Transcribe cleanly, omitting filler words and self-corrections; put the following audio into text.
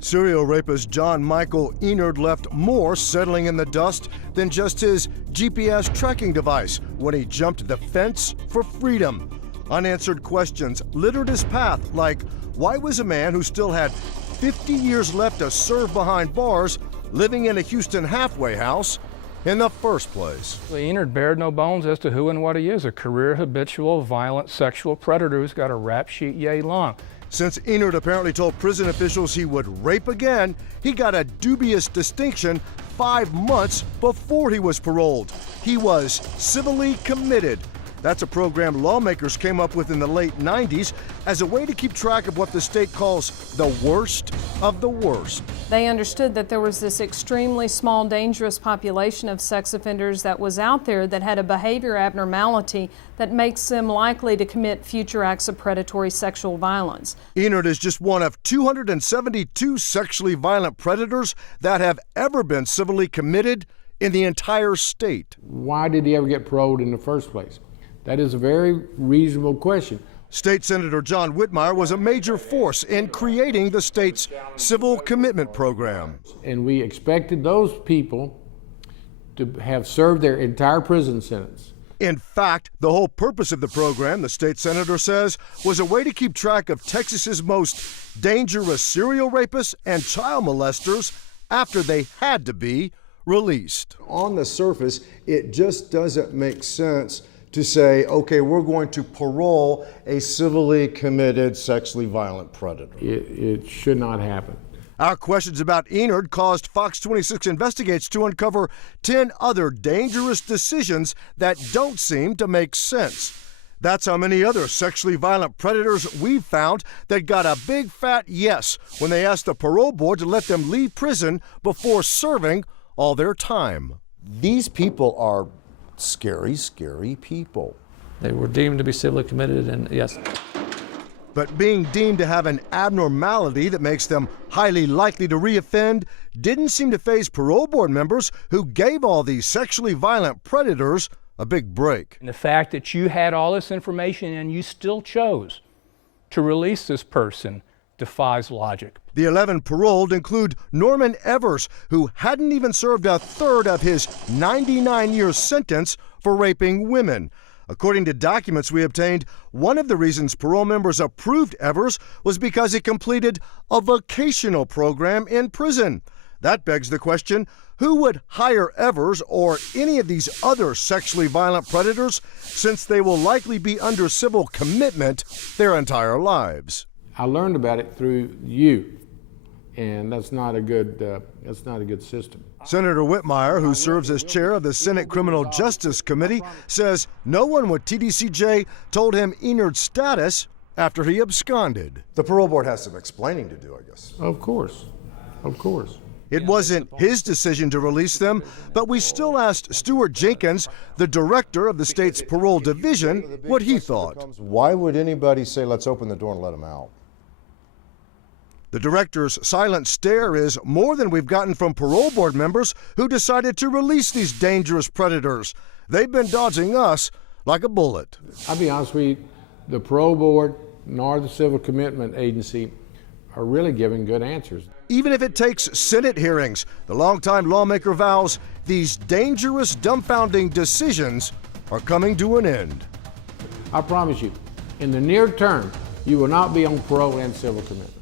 Serial rapist John Michael Enard left more settling in the dust than just his GPS tracking device when he jumped the fence for freedom. Unanswered questions littered his path, like why was a man who still had 50 years left to serve behind bars living in a Houston halfway house in the first place? Enard bared no bones as to who and what he is, a career habitual, violent sexual predator who's got a rap sheet yay long. Since Enard apparently told prison officials he would rape again, he got a dubious distinction 5 months before he was paroled. He was civilly committed. That's a program lawmakers came up with in the late 90s as a way to keep track of what the state calls the worst of the worst. They understood that there was this extremely small, dangerous population of sex offenders that was out there that had a behavior abnormality that makes them likely to commit future acts of predatory sexual violence. Enard is just one of 272 sexually violent predators that have ever been civilly committed in the entire state. Why did he ever get paroled in the first place? That is a very reasonable question. State Senator John Whitmire was a major force in creating the state's civil commitment program. And we expected those people to have served their entire prison sentence. In fact, the whole purpose of the program, the state senator says, was a way to keep track of Texas's most dangerous serial rapists and child molesters after they had to be released. On the surface, it just doesn't make sense to say, okay, we're going to parole a civilly committed, sexually violent predator. It should not happen. Our questions about Enard caused Fox 26 Investigates to uncover 10 other dangerous decisions that don't seem to make sense. That's how many other sexually violent predators we've found that got a big fat yes when they asked the parole board to let them leave prison before serving all their time. These people are scary, scary people. They were deemed to be civilly committed, and yes. But being deemed to have an abnormality that makes them highly likely to reoffend didn't seem to faze parole board members who gave all these sexually violent predators a big break. And the fact that you had all this information and you still chose to release this person defies logic. The 11 paroled include Norman Evers, who hadn't even served a third of his 99-year sentence for raping women. According to documents we obtained, one of the reasons parole members approved Evers was because he completed a vocational program in prison. That begs the question, who would hire Evers or any of these other sexually violent predators, since they will likely be under civil commitment their entire lives? I learned about it through you, and that's not a good system. Senator Whitmire, who serves as chair of the Senate Criminal Justice Committee, says no one with TDCJ told him Enard's status after he absconded. The parole board has some explaining to do, I guess. Of course, of course. It wasn't his decision to release them, but we still asked Stuart Jenkins, the director of the state's parole division, what he thought. Why would anybody say, let's open the door and let them out? The director's silent stare is more than we've gotten from parole board members who decided to release these dangerous predators. They've been dodging us like a bullet. I'll be honest with you, the parole board nor the civil commitment agency are really giving good answers. Even if it takes Senate hearings, the longtime lawmaker vows these dangerous, dumbfounding decisions are coming to an end. I promise you, in the near term, you will not be on parole and civil commitment.